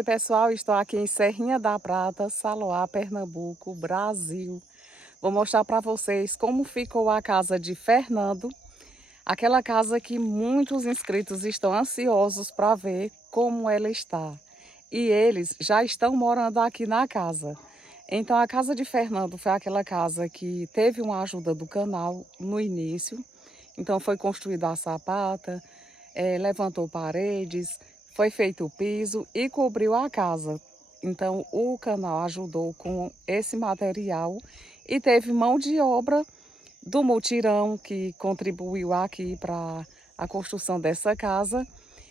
Oi, pessoal, estou aqui em Serrinha da Prata, Saloá, Pernambuco, Brasil. Vou mostrar para vocês como ficou a casa de Fernando, aquela casa que muitos inscritos estão ansiosos para ver como ela está. E eles já estão morando aqui na casa. Então, a casa de Fernando foi aquela casa que teve uma ajuda do canal no início. Então, foi construída a sapata, levantou paredes, foi feito o piso e cobriu a casa. Então, o canal ajudou com esse material e teve mão de obra do mutirão que contribuiu aqui para a construção dessa casa.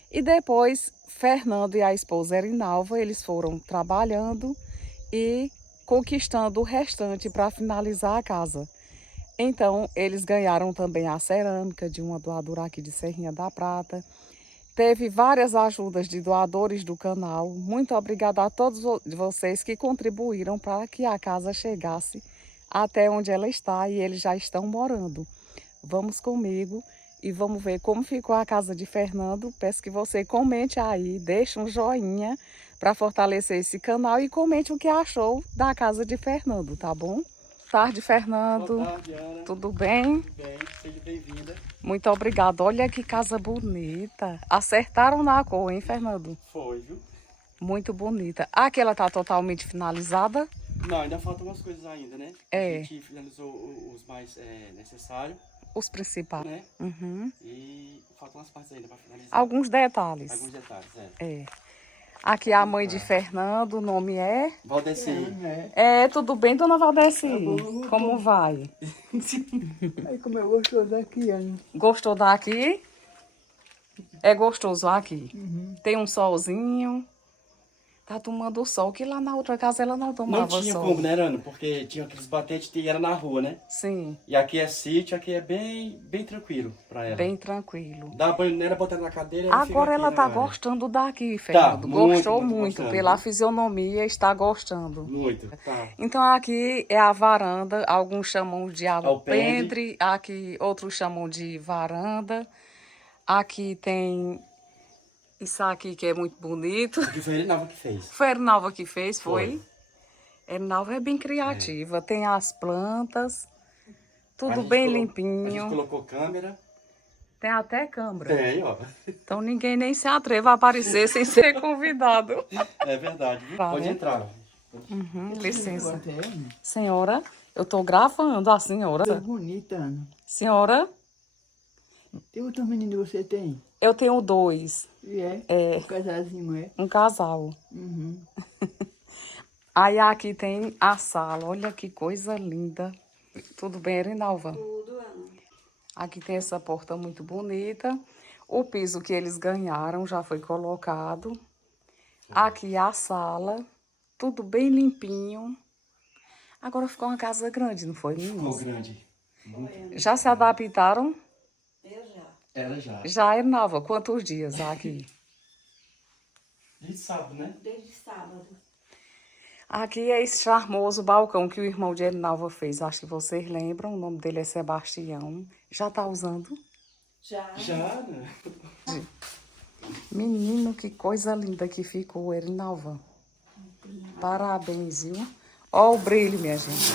E depois, Fernando e a esposa Erinalva, eles foram trabalhando e conquistando o restante para finalizar a casa. Então, eles ganharam também a cerâmica de uma doadora aqui de Serrinha da Prata. Teve várias ajudas de doadores do canal. Muito obrigada a todos vocês que contribuíram para que a casa chegasse até onde ela está e eles já estão morando. Vamos comigo e vamos ver como ficou a casa de Fernando. Peço que você comente aí, deixe um joinha para fortalecer esse canal e comente o que achou da casa de Fernando, tá bom? Boa tarde, Fernando. Boa tarde, Ana. Tudo bem? Tudo bem, seja bem-vinda. Muito obrigada. Olha que casa bonita. Acertaram na cor, hein, Fernando? Foi, viu? Muito bonita. Aqui ela tá totalmente finalizada? Não, ainda faltam algumas coisas ainda, né? É. A gente finalizou os mais necessários, Os principais. né? Uhum. E faltam umas partes ainda para finalizar. Alguns detalhes. Alguns detalhes, É. Aqui a mãe de Fernando, o nome é? Valdeci. Tudo bem, dona Valdeci? Como vai? Aí como eu gosto daqui, Ana. Gostou daqui? É gostoso aqui. Tem um solzinho. Tá tomando sol, que lá na outra casa ela não tomava Não tinha sol. como, né, Ana? Porque tinha aqueles batentes e era na rua, né? Sim, E aqui é sítio, aqui é bem tranquilo pra ela. bem tranquilo. Dá banho nela, botar na cadeira e ela fica Agora aqui ela na tá área. gostando daqui, Fernando. muito, Gostou muito muito, gostando, pela viu? fisionomia, está gostando. Muito, tá. Então aqui é a varanda, alguns chamam de Alpendre. alpendre, aqui outros chamam de varanda. Aqui tem isso aqui que é muito bonito. Aqui foi ele Nova que fez. Foi a Erinalva que fez, foi? Foi. Erinalva é bem criativa, tem as plantas, A tudo gente bem A gente limpinho. colocou câmera. Tem até câmera. Tem, ó. Então ninguém nem se atreva a aparecer sem ser convidado. É verdade, viu? Tá, Pode né? entrar. Licença. Até, Ana. Senhora, eu tô gravando a senhora. Foi bonita, Ana. Senhora, Tem outros meninos que você tem? eu tenho 2, E é? É. Um casalzinho, é? um casal. Uhum. Aí aqui tem a sala, olha que coisa linda. Tudo bem, Erinalva? Tudo, Ana. Aqui tem essa porta muito bonita. O piso que eles ganharam já foi colocado. Aqui a sala, tudo bem limpinho. Agora ficou uma casa grande, não foi, Ficou meninas? grande. Já se adaptaram? Eu já. Ela já. Já é nova. Quantos dias aqui? Desde sábado, né? Desde sábado. Aqui é esse charmoso balcão que o irmão de Erinalva fez. Acho que vocês lembram. O nome dele é Sebastião. Já tá usando? Já. Já, né? Menino, que coisa linda que ficou, Erinalva. Parabéns, viu? Ó o brilho, minha gente.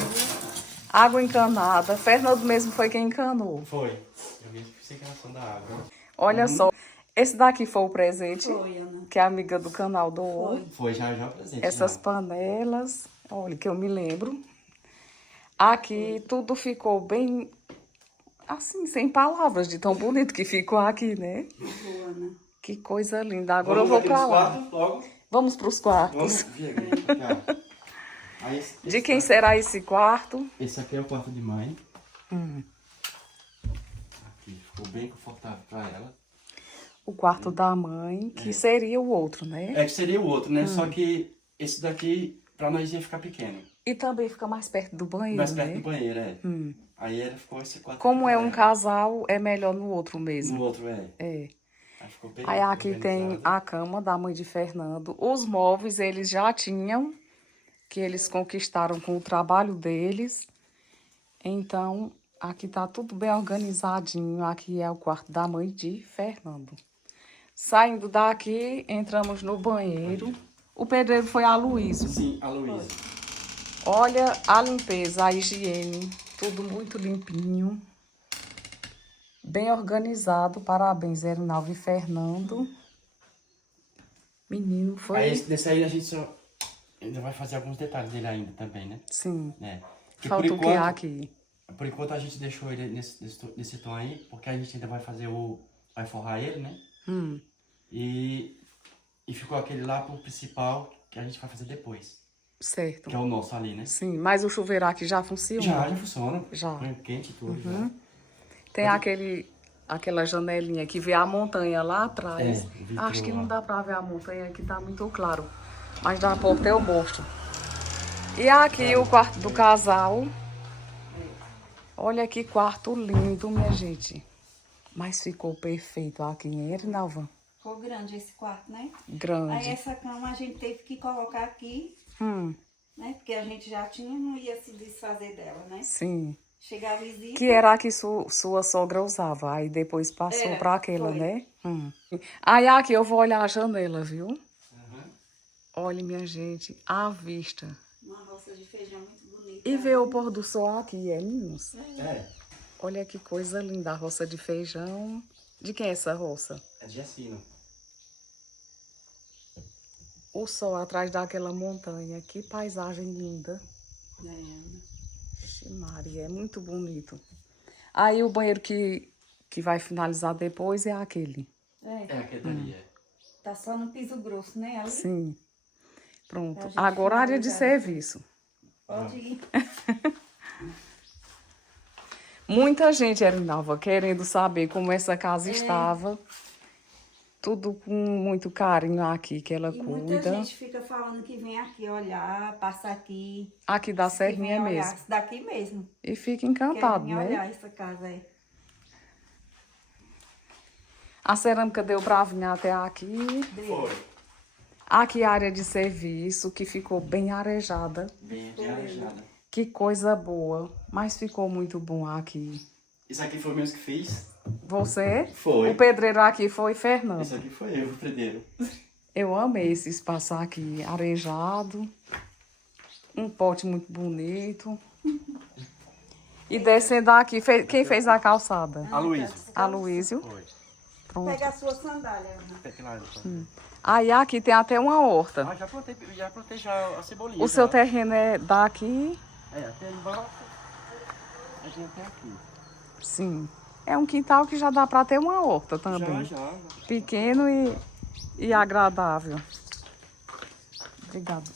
Água encanada. Fernando mesmo foi quem encanou. Foi. Eu vi a secreção da água. Olha só. Esse daqui foi o presente Foi, Ana. que a amiga do canal doou. Foi já presente. Essas já. panelas, olha, que eu me lembro. Aqui tudo ficou bem, assim, sem palavras, de tão bonito que ficou aqui, né? Boa, Ana. Que coisa linda. Agora eu Vamos vou aqui pra nos lá. quartos, logo. Vamos pros quartos. Vamos, chega. Já. Aí, De quem será esse quarto? Esse aqui é o quarto de mãe. Aqui, ficou bem confortável pra ela. O quarto da mãe, que seria o outro, né? É que seria o outro, né? Só que esse daqui, pra nós ia ficar pequeno. E também fica mais perto do banheiro, Mais perto né? do banheiro, é. Aí ela ficou esse quarto. Como aqui é pra um ela. casal, é melhor no outro mesmo. No outro, é. É. Aí ficou bem Aí aqui tem organizado. a cama da mãe de Fernando. Os móveis eles já tinham, que eles conquistaram com o trabalho deles. Então, aqui tá tudo bem organizadinho. Aqui é o quarto da mãe de Fernando. Saindo daqui, entramos no banheiro. O pedreiro foi a Luísa. Sim, a Luísa. Olha a limpeza, a higiene, tudo muito limpinho. Bem organizado. Parabéns, Erinalva e Fernando. Menino, foi... Aí desse aí a gente só ainda vai fazer alguns detalhes dele ainda também, né? Sim. É. Que Falta o que há aqui. Por enquanto a gente deixou ele nesse tom aí, porque a gente ainda vai fazer vai forrar ele, né? E ficou aquele lá pro principal que a gente vai fazer depois. Certo. Que é o nosso ali, né? Sim, mas o chuveiro aqui já funciona. Já funciona. Já. Põe quente e tudo. Já. Tem aquela janelinha que vê a montanha lá atrás. vidro Acho que não lá. dá pra ver a montanha aqui, tá muito claro. Mas da porta eu mostro. E aqui o quarto do casal. Olha que quarto lindo, minha gente. Mas ficou perfeito aqui, hein, Erinalva? Ficou grande esse quarto, né? Aí Grande. essa cama a gente teve que colocar aqui, né? Porque a gente já tinha, não ia se desfazer dela, né? Sim. Chegar a visita. Que era a que sua sogra usava. Aí depois passou Era, pra aquela, foi. né? Aí aqui eu vou olhar a janela, viu? Olha, minha gente, a vista. Uma roça de feijão muito bonita. E ver o pôr do sol aqui, é, meninos? É. Olha que coisa linda, a roça de feijão. De quem é essa roça? É de assino. O sol atrás daquela montanha. Que paisagem linda. Ixi, Maria, é muito bonito. Aí o banheiro que vai finalizar depois é aquele. É aquele dali, é. Tá só no piso grosso, né? Ali. Sim. Pronto. Pra gente Agora área de finalizar. serviço. Pode ir. Muita gente, Erinalva, querendo saber como essa casa estava. Tudo com muito carinho aqui que ela E muita cuida. gente fica falando que vem aqui olhar, passa aqui. Aqui da que Serrinha vem olhar. mesmo. Isso daqui mesmo. E fica encantado, Querem né? olhar essa casa aí. A cerâmica deu pra vir até aqui. Foi. Aqui a área de serviço, que ficou bem arejada. Bem arejada. Que coisa boa. Mas ficou muito bom aqui. Isso aqui foi o mesmo que fez? Você? Foi. O pedreiro aqui foi Fernando. Isso aqui foi eu, o pedreiro. Eu amei esse espaço aqui, arejado. Um pote muito bonito. E descendo aqui, quem fez a calçada? A Luísa. A Luísio. Foi. Pronto. Pega a sua sandália, Ana. Até que lá, Aí aqui tem até uma horta. já plantei já a cebolinha. O seu já. terreno é daqui? É, até embaixo. A gente até aqui. Sim. É um quintal que já dá para ter uma horta também. Já. Pequeno e agradável. Obrigada.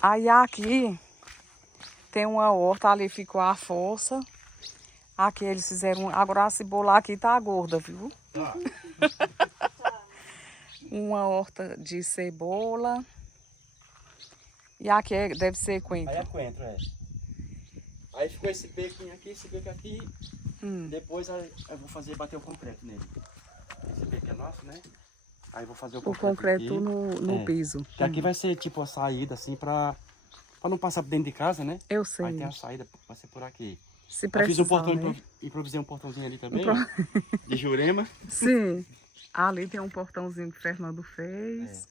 Aí aqui tem uma horta, ali ficou a fossa. Aqui eles fizeram. Agora a cebola aqui tá gorda, viu? Tá. Uma horta de cebola. E aqui deve ser coentro. Aí é coentro, é. Aí ficou esse bequinho aqui, esse beco aqui. Depois eu vou bater o concreto nele. Esse beco é nosso, né? Aí eu vou fazer o O concreto concreto aqui. no piso. Que aqui vai ser tipo a saída, assim, pra não passar por dentro de casa, né? Eu sei. Aí tem a saída, vai ser por aqui. Se Eu precisar, fiz um portão, né? improvisei um portãozinho ali também, de Jurema. Sim. Ali tem um portãozinho que o Fernando fez.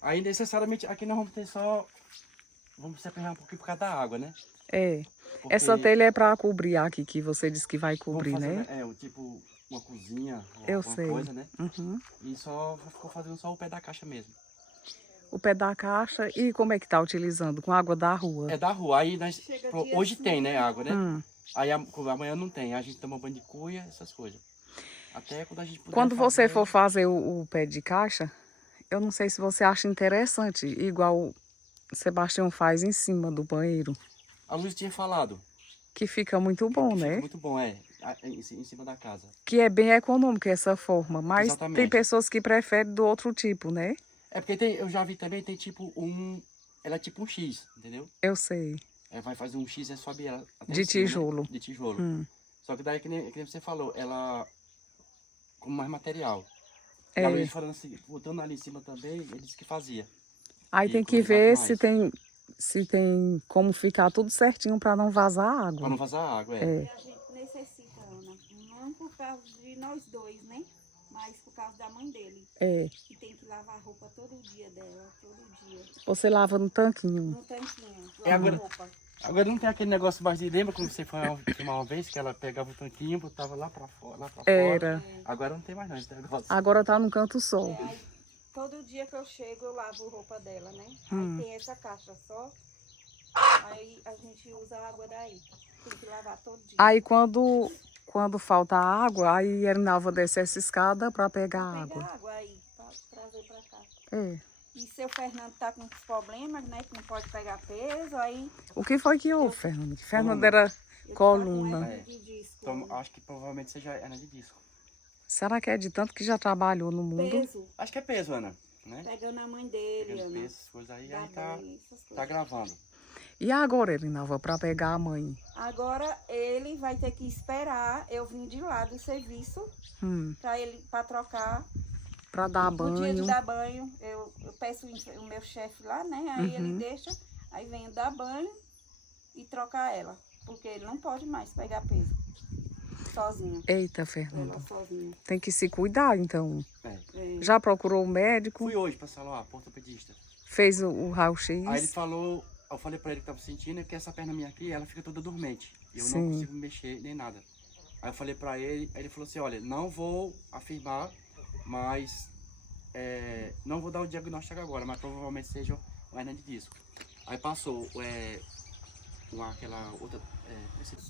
Aí necessariamente aqui nós vamos ter só... Vamos se apertar um pouquinho por causa da água, né? É. Porque Essa telha é para cobrir aqui, que você disse que vai cobrir, vamos né? fazer, tipo uma cozinha, Eu alguma sei. coisa, né? Uhum. E só ficou fazendo só o pé da caixa mesmo. O pé da caixa. E como é que tá utilizando? Com água da rua? É da rua. Aí hoje assim, tem, né, água, né? Aí amanhã não tem. A gente toma banho de cuia, essas coisas. Até quando a gente puder Quando você fazer... for fazer o pé de caixa, eu não sei se você acha interessante, igual o Sebastião faz em cima do banheiro. A Luiz tinha falado. Que fica muito bom, Fica né? muito bom, em cima da casa. Que é bem econômico essa forma, mas Exatamente. tem pessoas que preferem do outro tipo, né? É porque eu já vi também, tem tipo ela é tipo um X, entendeu? Eu sei. Vai fazer um X, sobe ela até De em cima, tijolo. né? De tijolo. Só que daí, que nem você falou, ela com mais material. E a Luiz falando assim, botando ali em cima também, ele disse que fazia. Aí E tem que economizava ver mais. se tem como ficar tudo certinho para não vazar água. Pra não vazar água, É. A gente necessita, Ana, não por causa de nós dois, né? mais por causa da mãe dele. É. Que tem que lavar a roupa todo dia dela, todo dia. Você lava no tanquinho. No tanquinho, É, lava agora- a roupa. Agora não tem aquele negócio mais de... Lembra quando você foi filmar uma vez que ela pegava o tanquinho e botava lá pra fora, Era. Agora não tem mais não esse negócio. Agora tá num canto só. Aí, todo dia que eu chego, eu lavo a roupa dela, né? Hum. Aí tem essa caixa só. Aí a gente usa a água daí. Tem que lavar todo dia. Aí quando falta água, aí Erinalva desce essa escada pra pegar Pegar água. água aí, pra trazer pra cá. É. E seu Fernando tá com uns problemas, né? Que não pode pegar peso, aí O que foi que houve, Fernando? Que Fernando era ele coluna. tá com hernia de disco. Então, acho que provavelmente seja hernia de disco. Será que é de tanto que já trabalhou no mundo? Peso, Acho que é peso, Ana. Né? pegando a mãe dele, Pegando Ana. peso, essas coisas aí, Dá aí tá, banho, essas tá coisas. gravando. E agora, Erinalva, pra pegar a mãe? Agora ele vai ter que esperar eu vir de lá do serviço pra trocar. Pra dar No dia de banho. dar banho, eu peço o meu chefe lá, né? Aí ele deixa, aí venho dar banho e trocar ela. Porque ele não pode mais pegar peso sozinho. Eita, Ela Fernando. sozinha. Tem que se cuidar, então. É. É. Já procurou o médico? Fui hoje pra Saloá, ortopedista. Fez o Aí ele raio-x? falou, eu falei pra ele que tava sentindo que essa perna minha aqui, ela fica toda dormente. E eu Sim. não consigo mexer nem nada. Aí eu falei pra ele, aí ele falou assim, olha, não vou afirmar, mas não vou dar o diagnóstico agora, mas provavelmente seja uma hernia de disco. Aí passou aquela outra,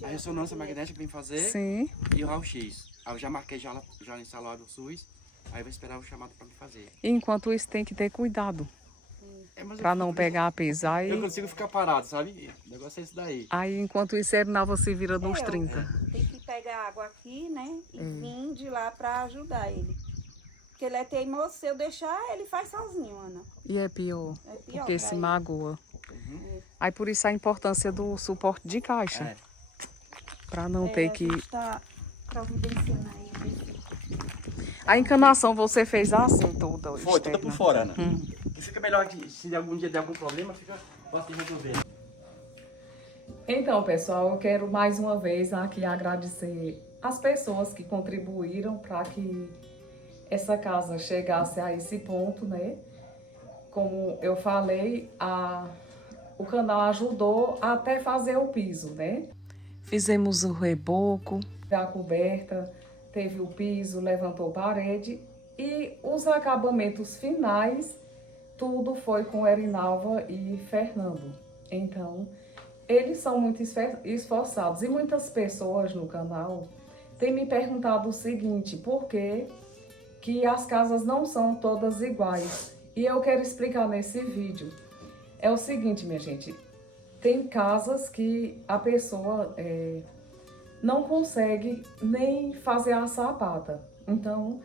a ressonância magnética que vem fazer Sim. e o raio-x. Aí eu já marquei já em Saloá do SUS, aí vou esperar o chamado pra me fazer. E enquanto isso, tem que ter cuidado. Mas Pra eu não fico- pegar peso. Eu Aí, consigo ficar parado, sabe? O negócio é esse daí. enquanto isso, Erinalva se vira nos Eu 30. Tem que pegar água aqui, né? E vir de lá pra ajudar ele. Porque ele é teimoso, se eu deixar, ele faz sozinho, Ana. E é pior, É pior porque pra se ele. magoa. Aí por isso a importância do suporte de caixa. É. Pra não ter que... A gente tá providenciando aí. A encanação você fez assim toda? Foi, toda externa? por fora, Ana. Que fica melhor que se algum dia der algum problema, fica fácil de resolver. Então, pessoal, eu quero mais uma vez aqui agradecer as pessoas que contribuíram para que essa casa chegasse a esse ponto, né? Como eu falei, o canal ajudou até fazer o piso, né? Fizemos o reboco, a coberta, teve o piso, levantou parede e os acabamentos finais, tudo foi com Erinalva e Fernando. Então, eles são muito esforçados e muitas pessoas no canal têm me perguntado o seguinte: por que as casas não são todas iguais? E eu quero explicar nesse vídeo. É o seguinte, minha gente, tem casas que a pessoa não consegue nem fazer a sapata. Então,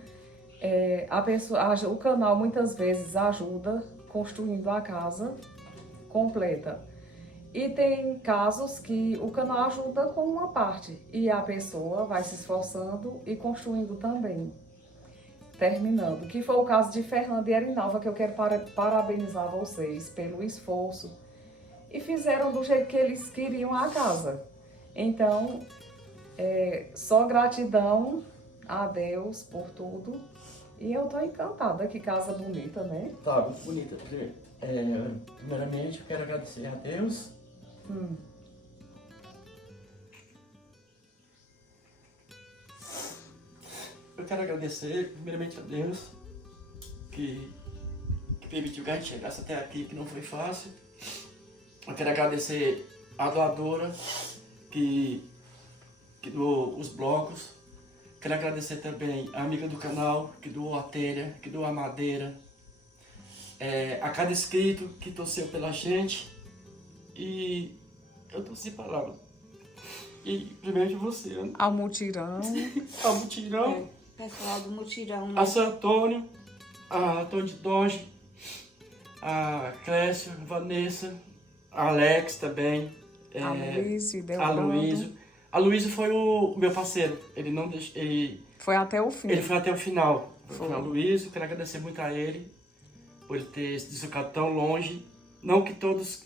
o canal muitas vezes ajuda construindo a casa completa. E tem casos que o canal ajuda com uma parte e a pessoa vai se esforçando e construindo também, terminando. Que foi o caso de Fernando e Erinalva, que eu quero parabenizar vocês pelo esforço e fizeram do jeito que eles queriam a casa. Então, só gratidão a Deus por tudo. E eu tô encantada, que casa bonita, né? Tá, muito bonita. Primeiramente, eu quero agradecer a Deus. Eu quero agradecer, primeiramente, a Deus que permitiu que a gente chegasse até aqui, que não foi fácil. Eu quero agradecer a doadora que doou os blocos. Quero agradecer também a amiga do canal que doou a telha, que doou a madeira. A cada inscrito que torceu pela gente. E eu tô sem palavras. E primeiro você, Ana. Ao mutirão. Ao mutirão, Pessoal do mutirão, né? a São Antônio, a Antônio de Donge, a Clécio, a Vanessa, a Alex também. A Luísa, A Luísa. A Luísa foi o meu parceiro. Ele não deixou. Foi até o fim. Ele foi até o final. Foi o Luísa. Quero agradecer muito a ele por ele ter se deslocado tão longe. Não que todos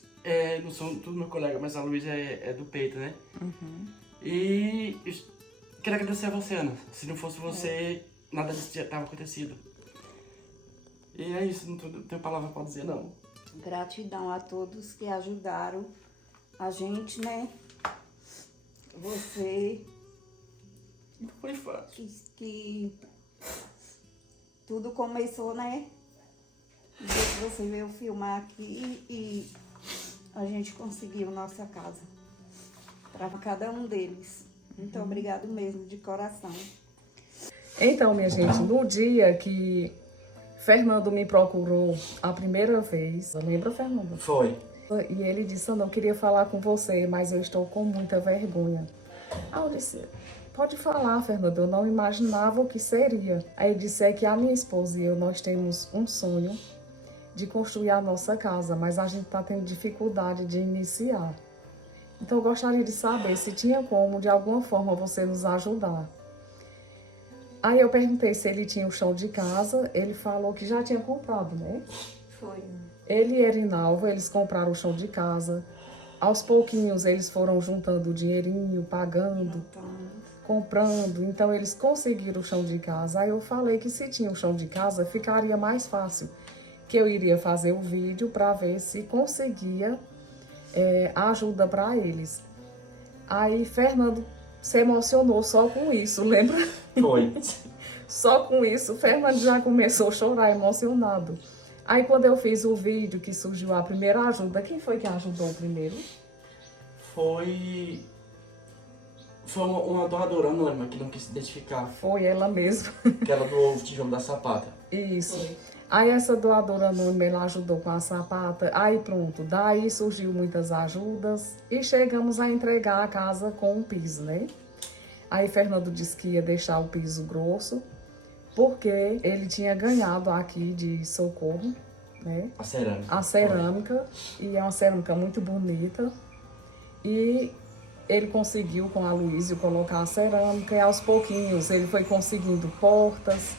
não são todos meus colegas, mas a Luísa é do peito, né? E quero agradecer a você, Ana. Se não fosse você, nada disso já estava acontecido. E é isso, não tenho palavra para dizer não. Gratidão a todos que ajudaram a gente, né? Você Não foi fácil. que tudo começou, né? Desde que você veio filmar aqui e a gente conseguiu nossa casa. Para cada um deles. Muito obrigado mesmo, de coração. Então, minha gente, no dia que Fernando me procurou a primeira vez, lembra, Fernando? Foi. E ele disse, Sandra, eu queria falar com você, mas eu estou com muita vergonha. Aí eu disse, pode falar, Fernando, eu não imaginava o que seria. Aí ele disse, é que a minha esposa e eu, nós temos um sonho de construir a nossa casa, mas a gente está tendo dificuldade de iniciar. Então eu gostaria de saber se tinha como, de alguma forma, você nos ajudar. Aí eu perguntei se ele tinha o chão de casa, ele falou que já tinha comprado, né? Foi. Ele e Erinalvo, eles compraram o chão de casa. Aos pouquinhos eles foram juntando o dinheirinho, pagando, comprando. Então eles conseguiram o chão de casa. Aí eu falei que se tinha o chão de casa, ficaria mais fácil. Que eu iria fazer o vídeo para ver se conseguia ajuda para eles. Aí Fernando se emocionou só com isso, lembra? Foi. Só com isso, Fernando já começou a chorar emocionado. Aí quando eu fiz o vídeo que surgiu a primeira ajuda, quem foi que ajudou primeiro? Foi uma doadora anônima que não quis se identificar. Foi ela mesma. Que ela doou o tijolo da sapata. Isso. Aí essa doadora anônima, ela ajudou com a sapata. Aí pronto, daí surgiu muitas ajudas e chegamos a entregar a casa com um piso, né? Aí Fernando disse que ia deixar o piso grosso, porque ele tinha ganhado aqui de Socorro, né? A cerâmica. A cerâmica, e é uma cerâmica muito bonita. E ele conseguiu com a Luísio colocar a cerâmica e aos pouquinhos ele foi conseguindo portas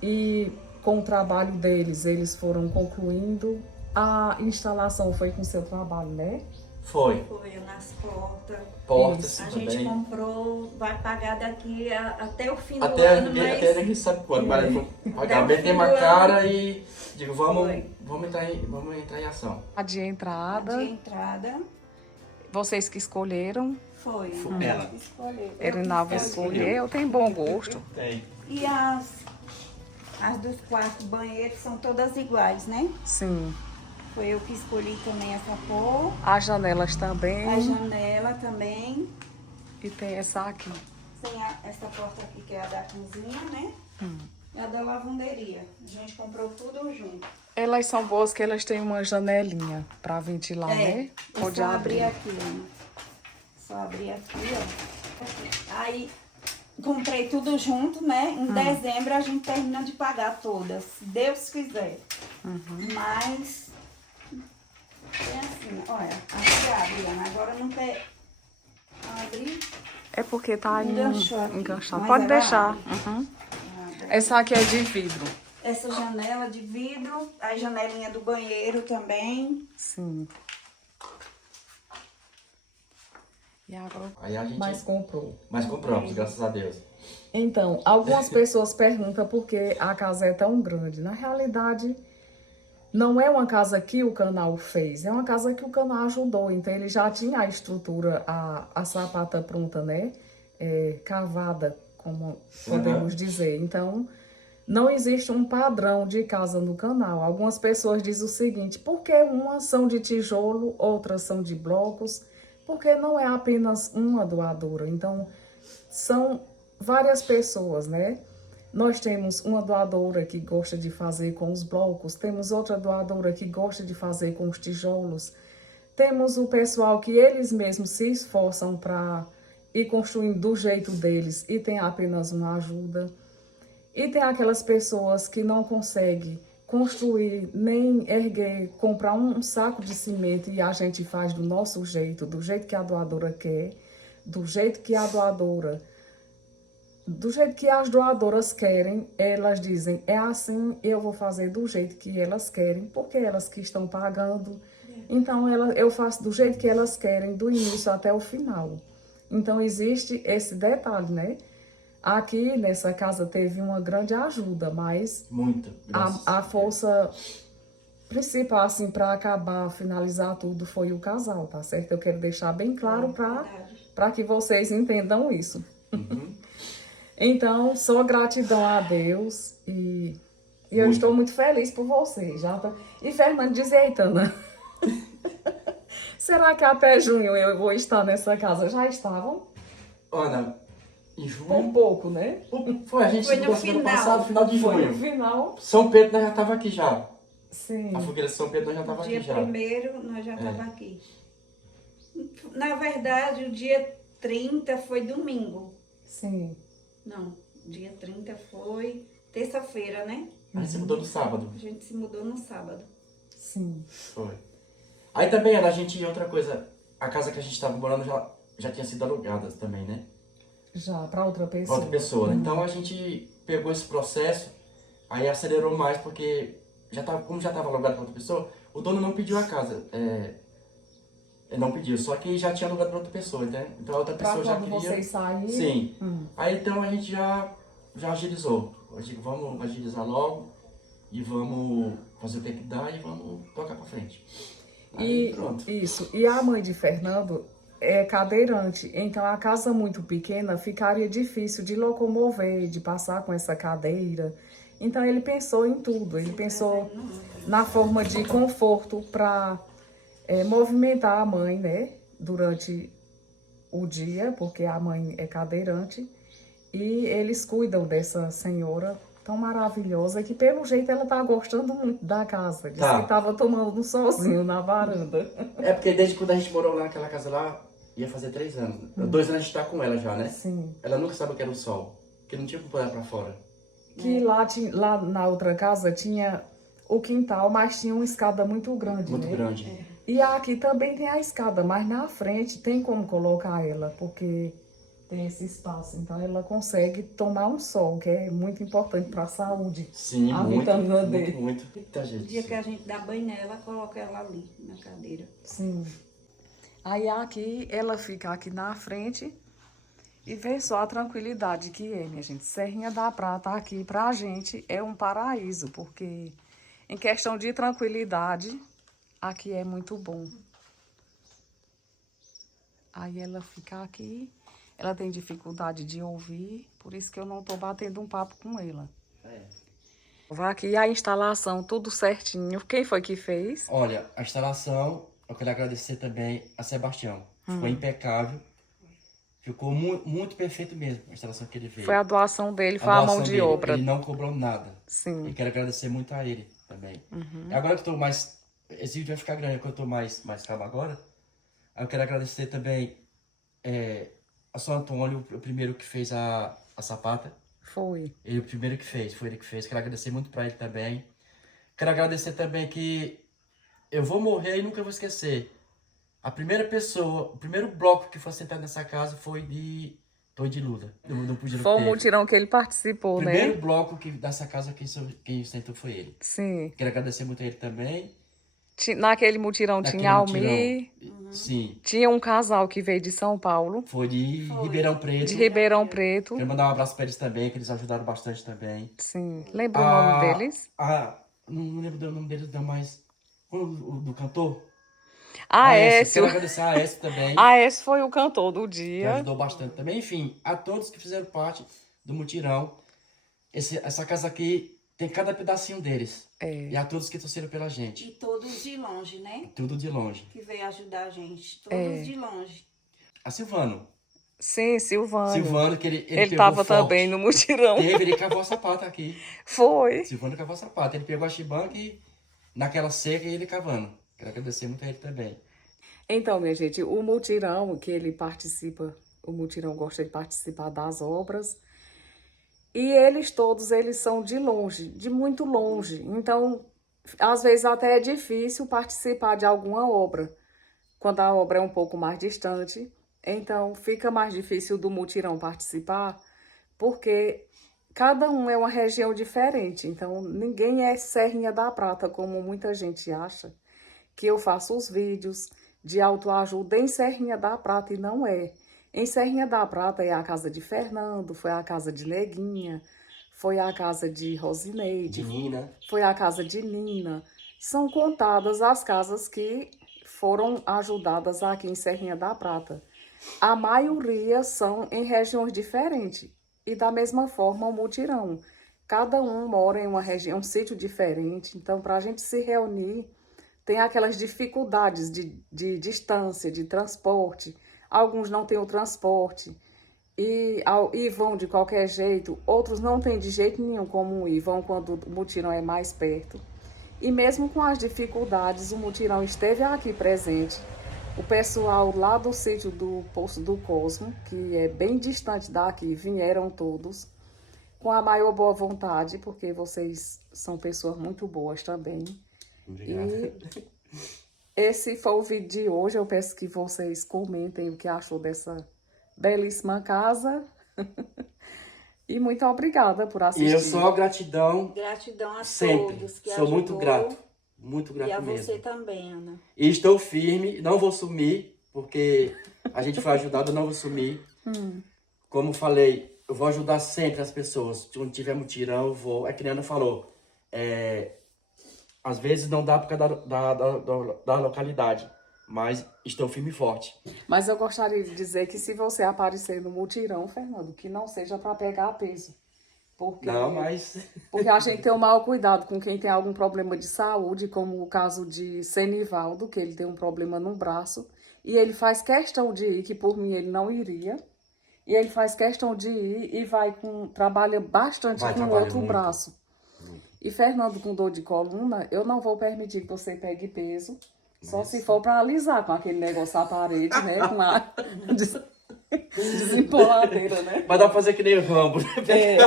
e com o trabalho deles, eles foram concluindo. A instalação foi com seu trabalho, né? Foi. Foi nas portas. Portas Isso. A também. gente comprou, vai pagar daqui até o fim do Até ano, mas até ninguém sabe quando, mas pagar. Metemos a cara e digo, vamos entrar em ação. A de entrada, de entrada vocês que escolheram, foi. Ela. Escolheu. Erinalvo escolheu, tem bom gosto. Tem. E as dos quartos banheiros são todas iguais, né? Sim. Foi eu que escolhi também essa cor. As janelas também. A janela também. E tem essa aqui. Tem essa porta aqui que é a da cozinha, né? E a da lavanderia. A gente comprou tudo junto. Elas são boas que elas têm uma janelinha para ventilar, né? É Pode só abrir. aqui, ó. Só abrir aqui, ó. Aí comprei tudo junto, né? Em dezembro a gente termina de pagar todas, se Deus quiser. Mas é assim, olha, aqui abre, Ana. Agora não quer abrir. É porque tá Enganchou aqui, enganchado. mas Pode ela deixar. abre. Uhum. Essa aqui é de vidro. Essa janela de vidro, a janelinha do banheiro também. Sim. E agora? Aí a gente. Mas comprou. Mas compramos, graças a Deus. Então, algumas pessoas perguntam por que a casa é tão grande. Na realidade, não é uma casa que o canal fez, é uma casa que o canal ajudou. Então, ele já tinha a estrutura, a sapata pronta, né? Cavada, como podemos dizer. Então, não existe um padrão de casa no canal. Algumas pessoas dizem o seguinte, por que umas são de tijolo, outras são de blocos? Porque não é apenas uma doadora. Então, são várias pessoas, né? Nós temos uma doadora que gosta de fazer com os blocos, temos outra doadora que gosta de fazer com os tijolos, temos o pessoal que eles mesmos se esforçam para ir construindo do jeito deles e tem apenas uma ajuda. E tem aquelas pessoas que não conseguem construir, nem erguer, comprar um saco de cimento e a gente faz do nosso jeito, do jeito que a doadora quer, do jeito que a doadora... Do jeito que as doadoras querem, elas dizem, é assim, eu vou fazer do jeito que elas querem, porque elas que estão pagando. Então, eu faço do jeito que elas querem, do início até o final. Então, existe esse detalhe, né? Aqui nessa casa teve uma grande ajuda, mas Muito. Graças a força principal, assim, para acabar, finalizar tudo, foi o casal, tá certo? Eu quero deixar bem claro para que vocês entendam isso. Então, só gratidão a Deus e eu Muito. estou muito feliz por vocês. E Fernando diz, eita, Ana, será que até junho eu vou estar nessa casa? Já estavam? Olha, em Por junho. pouco, né? Foi, a gente Foi se no mudou semana final. passada, final de Foi junho. no final. São Pedro nós já tava aqui já. Sim. A fogueira de São Pedro nós já tava Dia aqui já. 1º nós já estava aqui. Na verdade, o dia 30 foi domingo. Sim. Não, dia 30 foi terça-feira, né? Aí se mudou no sábado. A gente se mudou no sábado. Sim. Foi. Aí também, Ana, a gente, outra coisa, a casa que a gente tava morando já tinha sido alugada também, né? Já, para outra Pra pessoa. outra pessoa. Então a gente pegou esse processo, aí acelerou mais, porque como já tava alugado pra outra pessoa, o dono não pediu a casa. Ele não pediu, só que já tinha alugado pra outra pessoa, entende? Então a outra Pra pessoa já quando queria. vocês saírem. Sim. Aí então a gente já agilizou. Eu digo, vamos agilizar logo e vamos fazer o que dá e vamos tocar pra frente. Aí, pronto. Isso. E a mãe de Fernando é cadeirante, então a casa muito pequena ficaria difícil de locomover, de passar com essa cadeira. Então ele pensou em tudo, ele pensou na forma de conforto para movimentar a mãe, né, durante o dia, porque a mãe é cadeirante, e eles cuidam dessa senhora tão maravilhosa que pelo jeito ela tá gostando muito da casa. Disse Tá. que tava tomando um solzinho na varanda. É porque desde quando a gente morou lá naquela casa lá, ia fazer 3 anos. 2 anos a gente tá com ela já, né? Sim. Ela nunca sabia o que era o sol, porque não tinha como olhar pra fora. Que lá na outra casa tinha o quintal, mas tinha uma escada muito grande, Muito né? grande. E aqui também tem a escada, mas na frente tem como colocar ela, porque tem esse espaço. Então ela consegue tomar um sol, que é muito importante para a saúde. Sim, A muito, vitamina D. muito, muito. Eita, O gente. dia que a gente dá banho nela, coloca ela ali, na cadeira. Sim. Aí aqui, ela fica aqui na frente e vê só a tranquilidade que é, minha gente. Serrinha da Prata aqui pra gente é um paraíso, porque em questão de tranquilidade, aqui é muito bom. Aí ela fica aqui, ela tem dificuldade de ouvir, por isso que eu não tô batendo um papo com ela. Vai aqui a instalação, tudo certinho. Quem foi que fez? Olha, a instalação, eu quero agradecer também a Sebastião. Ficou impecável. Ficou muito perfeito mesmo a instalação que ele fez. Foi a doação dele, foi a mão doação de dele, obra. Ele não cobrou nada. Sim. E quero agradecer muito a ele também. Agora que eu tô mais... Esse vídeo vai ficar grande, porque eu tô mais calmo agora. Aí eu quero agradecer também a São Antônio, o primeiro que fez a sapata. Foi. Ele o primeiro que fez, foi ele que fez. Quero agradecer muito pra ele também. Quero agradecer também que eu vou morrer e nunca vou esquecer. A primeira pessoa, o primeiro bloco que foi sentado nessa casa foi de Toy de Lula. Do Pudim Foi o que teve. mutirão que ele participou, O primeiro né? bloco dessa casa quem sentou foi ele. Sim. Quero agradecer muito a ele também. Naquele mutirão Naquele tinha Almir, mutirão. Sim, tinha um casal que veio de São Paulo, foi de Ribeirão Preto. de Ribeirão Preto. Quero mandar um abraço pra eles também, que eles ajudaram bastante também. Sim. Lembra o nome deles? Não lembro do nome deles, não, mas... O do cantor? Aécio. Quero agradecer a Aécio também. Aécio foi o cantor do Que dia. ajudou bastante também. Enfim, a todos que fizeram parte do mutirão. Essa casa aqui tem cada pedacinho deles. É. E a todos que torceram pela gente. E todos de longe, né? Tudo de longe. Que veio ajudar a gente. Todos de longe. A Silvano. Sim, Silvano. Silvano, que ele Ele pegou tava forte. também no mutirão. Teve, ele cavou a sapata aqui. Foi. Silvano cavou a sapata. Ele pegou a chibanca e naquela seca e ele cavando. Quero agradecer muito a ele também. Então, minha gente, o mutirão que ele participa, o mutirão gosta de participar das obras. E eles todos, eles são de longe, de muito longe. Então, às vezes até é difícil participar de alguma obra, quando a obra é um pouco mais distante. Então, fica mais difícil do mutirão participar, porque cada um é uma região diferente. Então, ninguém é Serrinha da Prata, como muita gente acha, que eu faço os vídeos de autoajuda em Serrinha da Prata, e não é. Em Serrinha da Prata é a casa de Fernando, foi a casa de Neguinha, foi a casa de Rosineide, De Nina. foi a casa de Nina. São contadas as casas que foram ajudadas aqui em Serrinha da Prata. A maioria são em regiões diferentes. E da mesma forma o mutirão. Cada um mora em uma região, um sítio diferente. Então, para a gente se reunir, tem aquelas dificuldades de distância, de transporte. Alguns não têm o transporte e vão de qualquer jeito. Outros não têm de jeito nenhum como ir, vão quando o mutirão é mais perto. E mesmo com as dificuldades, o mutirão esteve aqui presente. O pessoal lá do sítio do Poço do Cosmo, que é bem distante daqui, vieram todos com a maior boa vontade, porque vocês são pessoas muito boas também. Obrigado. E esse foi o vídeo de hoje. Eu peço que vocês comentem o que achou dessa belíssima casa. E muito obrigada por E assistir. eu só gratidão Gratidão a sempre. todos que Sou muito ajudou. grato. Muito E a grato você mesmo. também, Ana. E estou firme, não vou sumir, porque a gente foi ajudado, eu não vou sumir. Como falei, eu vou ajudar sempre as pessoas. Se não tiver mutirão, eu vou. É que nem a Ana falou. Às vezes não dá por causa da localidade, mas estou firme e forte. Mas eu gostaria de dizer que se você aparecer no mutirão, Fernando, que não seja para pegar peso. Porque, Não, mas... porque a gente tem um mau cuidado com quem tem algum problema de saúde, como o caso de Senivaldo, que ele tem um problema no braço, e ele faz questão de ir, que por mim ele não iria, e ele faz questão de ir e trabalha bastante com o trabalha outro muito. braço. E Fernando, com dor de coluna, eu não vou permitir que você pegue peso, só se for para alisar com aquele negócio à parede, né? Com a desempoladeira, né? Mas dá pra fazer que nem o Rambo, né?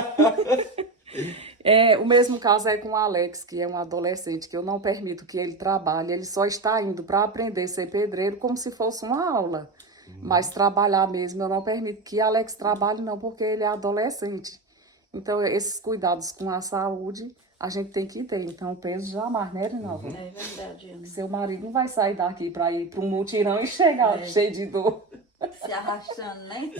O mesmo caso é com o Alex, que é um adolescente, que eu não permito que ele trabalhe. Ele só está indo para aprender a ser pedreiro como se fosse uma aula. Mas trabalhar mesmo, eu não permito que Alex trabalhe não, porque ele é adolescente. Então, esses cuidados com a saúde, a gente tem que ter. Então, peso jamais, né, Rinaldo? É verdade, Ana. Seu marido não vai sair daqui para ir para um mutirão e chegar cheio de dor. Se arrastando, né?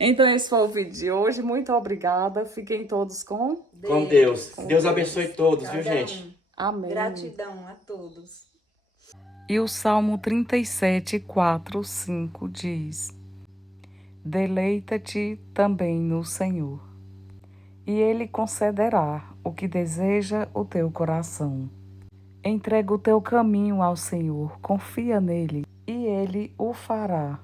Então, esse foi o vídeo de hoje. Muito obrigada. Fiquem todos com Com Deus. Com Deus Deus. abençoe todos, viu, Cada gente? um. amém. Gratidão a todos. E o Salmo 37, 4, 5 diz: Deleita-te também no Senhor, e Ele concederá o que deseja o teu coração. Entrega o teu caminho ao Senhor, confia nele, e Ele o fará.